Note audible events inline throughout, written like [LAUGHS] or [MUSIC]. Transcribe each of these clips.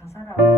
남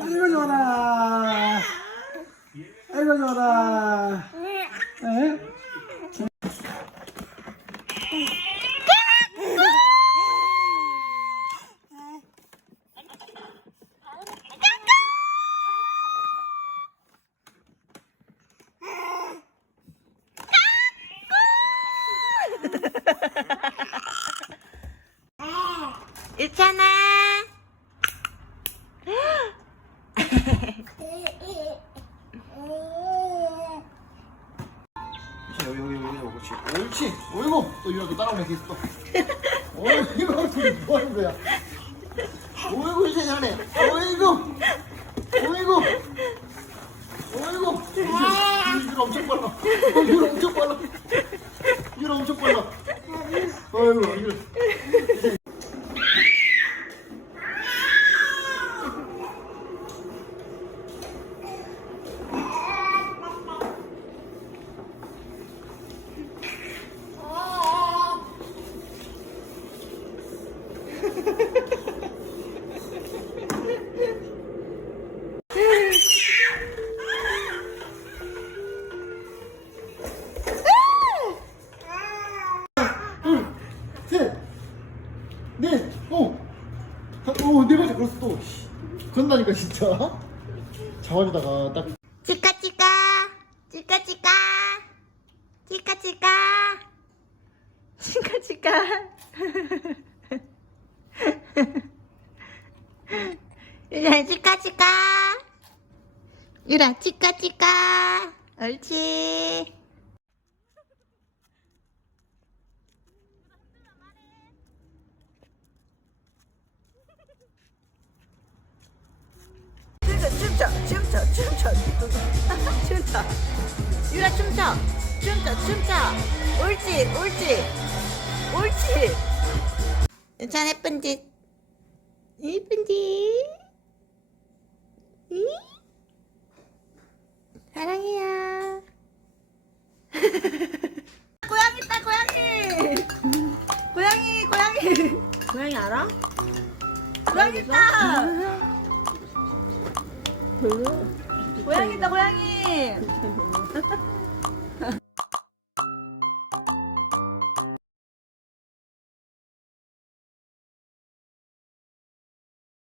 아이고 좋아라. 아이고 좋아라. 에? 있잖아. 여기 여기 여기 그렇지. 옳지. 어이구 또 유라 너 따라오네 계속 또. 어이구 둘이 뭐 하는 거야? 어이구 이제 잘하네. 어이구. 어이구. 어이구. 유라 엄청 빨라. 어, 유라 엄청 빨라. 유라 엄청 빨라. 어이구 유라. 오, 오, 네 번째. 씨. 건다니까 진짜. 잡아주다가 딱. 치카 치카. 치카 치카. 치카 치카. 치카 치카. 유라 치카 치카. 유라 치카 치카. 옳지. 춤춰 춤춰 춤춰 춤춰. 유라 춤춰. 춤춰 춤춰. 옳지 옳지. 옳지. 참 예쁜 짓. 예쁜 짓 응? 사랑해요. [LAUGHS] 고양이 있다 고양이. 고양이 고양이. 고양이 알아? 고양이 있다. 고양이 있다 고양이 [LAUGHS]